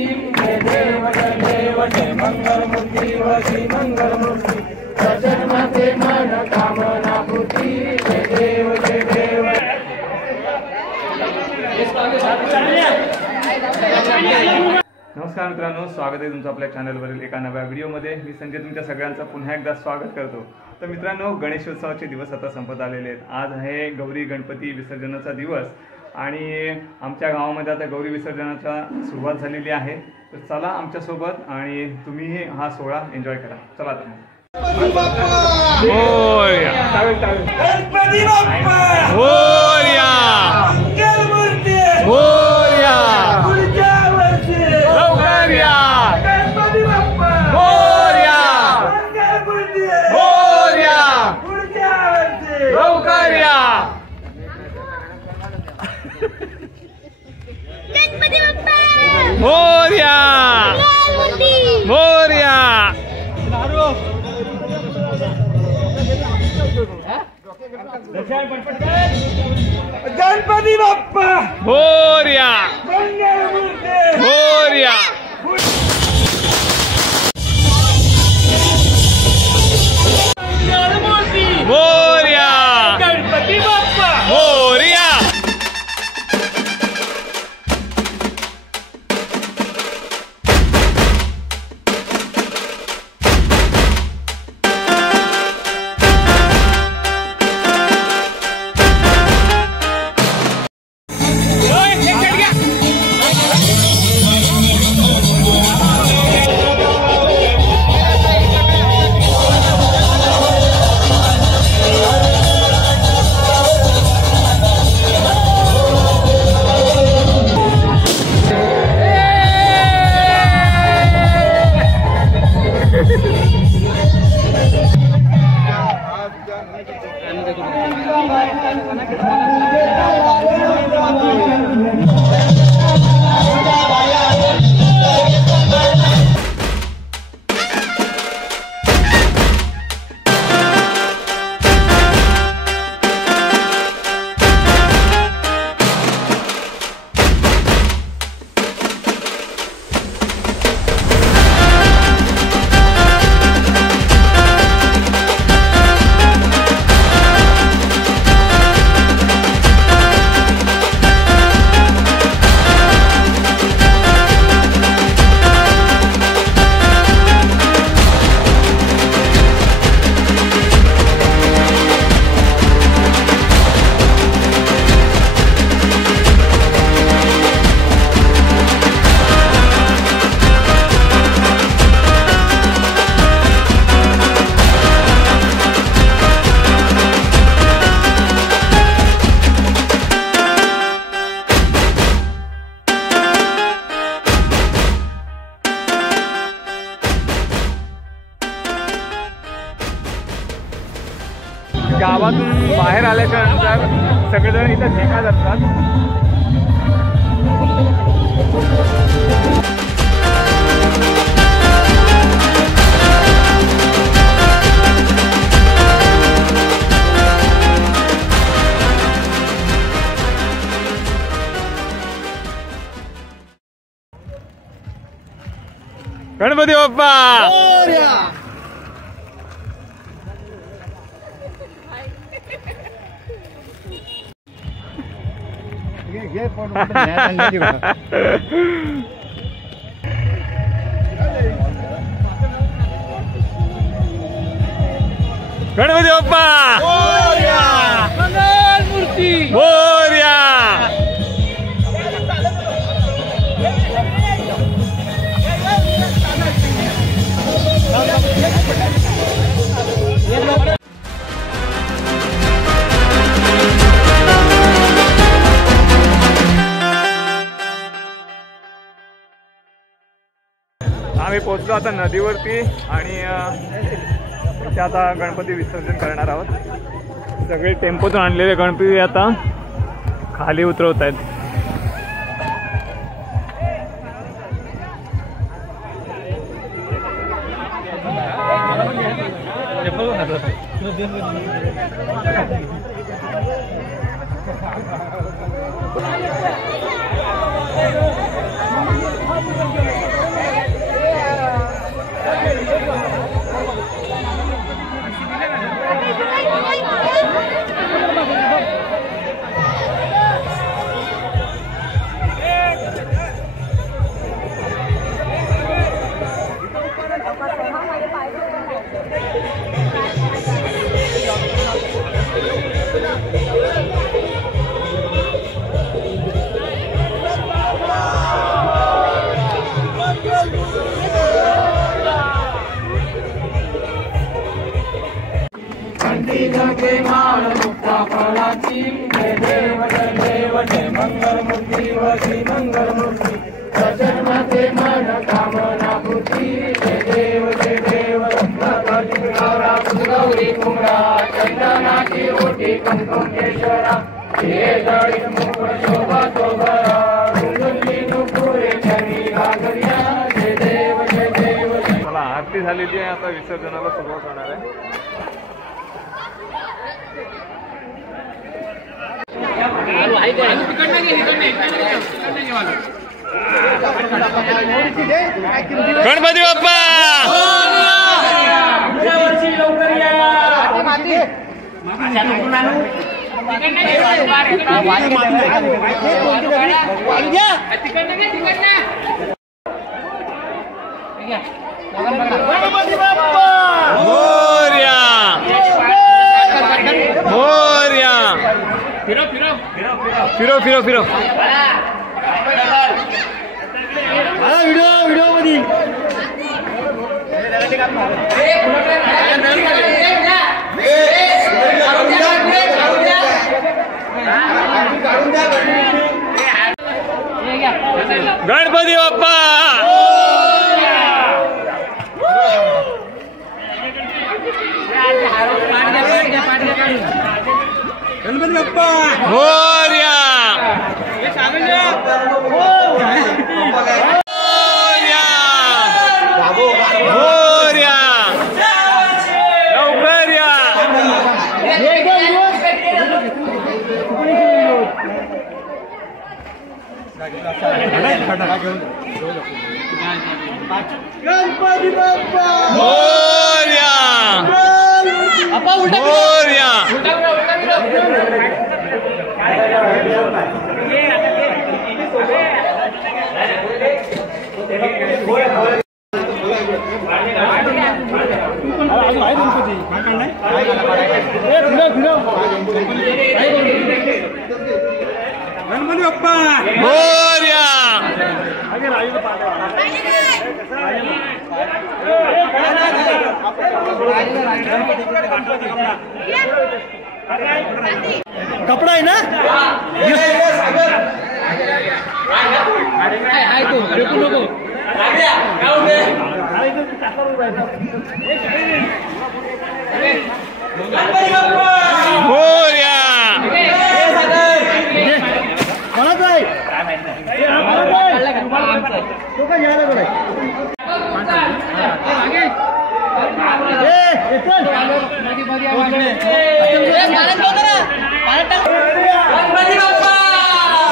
जय देव जय मंगलमूर्ती वशी मंगलमूर्ती जन्मते मन कामना पूर्ती जय देव जय देव। नमस्कार मित्रांनो, स्वागत आहे तुमचं आपल्या चॅनलवरील एका नव्या व्हिडिओमध्ये। मी संजय तुमच्या सगळ्यांचं पुन्हा एकदा स्वागत करतो। तर मित्रांनो, गणेशोत्सवाचे दिवस आता संपत आलेले आहेत। आज आहे गौरी गणपती विसर्जनाचा दिवस आणि आमच्या गावामध्ये आता गौरी विसर्जनाचा सुरुवात झालेली आहे। तर चला आमच्यासोबत आणि तुम्हीही हा सोहळा एन्जॉय करा। चला तर गणपती बाप्पा मोरया मंगलमूर्ती मोरया पुढच्या वर्षी लवकर या गणपती बाप्पा मोरया मंगलमूर्ती मोरया पुढच्या वर्षी लवकर या गणपती बाप्पा मोरया मोरया गणपती बाप्पा मोरया मंगलमूर्ती मोरया मंगलमूर्ती मोरया गणपती बाप्पा मोरया। गावातून बाहेर आल्याच्या नंतर सगळेजण इथं ठेका जातात। गणपती बाप्पा गणपती बाप्पा मोरया मंगलमूर्ती मोरया। आम्ही पोहोचलो आता नदीवरती आणि इथे आता गणपती विसर्जन करणार आहोत। सगळे टेम्पोतून आणलेले गणपती आता खाली उतरवत आहेत। श्री मंगलमूर्ती सजन्मते मनोकामना पूर्ती जय देव गौरा गौरी कुमरा चंदनाची ओटी कुंकुम केशरा हे दळित मुकुट शोभा शोभरा रुंदुली नुपुरे चनी घागरिया जय देव चला आरती झालेली आहे, आता विसर्जनाला सुरुवात होणार आहे. गणपती बाप्पा मोरया मोरया फिरो फिरो फिरो व्हिडिओ मध्ये गणपती बाप्पा गणपती बाप्पा मोरया मोरया लवकर या गणपती बाप्पा मोरया मोरया गणपती बाप्पा मोरया कपडा आहे ना मोरया कोणाच आहे तो काय घ्यायला कडे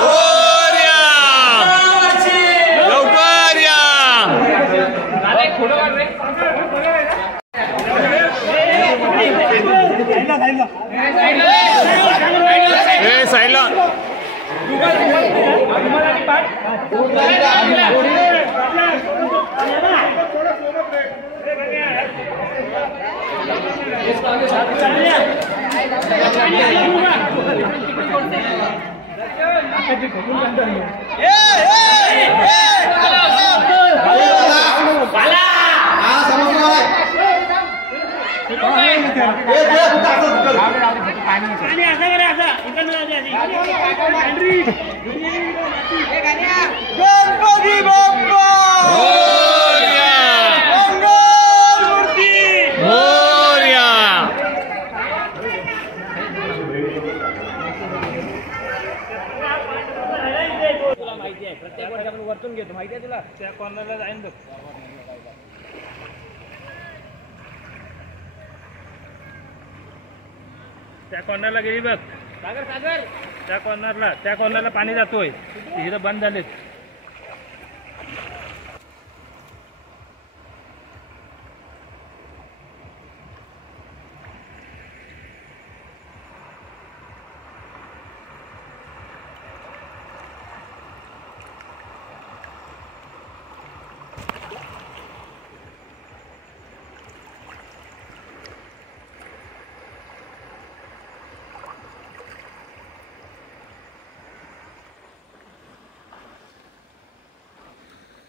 मोरया लवकर या ए साईला गणपती बाप्पा मंगलमूर्ती मोरया माहिती आहे प्रत्येक वर्षी आपण वरतून घेतो माहिती आहे तुला त्या कॉर्नरला जाईन बघ त्या कॉर्नरला गेली बघ सागर सागर त्या कॉर्नरला पाणी जातोय तिथं बंद झालेत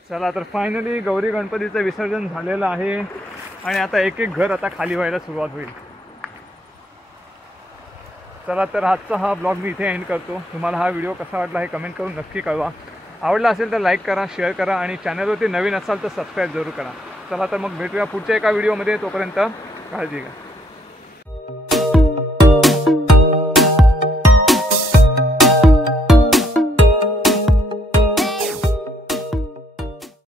चला तर फायनली गौरी गणपतीचं विसर्जन झालेलं आहे आणि आता एक एक घर आता खाली व्हायला सुरुवात होईल. चला तर आजचा हा ब्लॉग मी इथे एंड करतो. तुम्हाला हा व्हिडिओ कसा वाटला हे कमेंट करून नक्की कळवा. आवडला असेल तर लाईक करा, शेअर करा आणि चॅनलवरती नवीन असाल तर सबस्क्राईब जरूर करा. चला तर मग भेटूया पुढच्या एका व्हिडिओमध्ये. तोपर्यंत काळजी घ्या.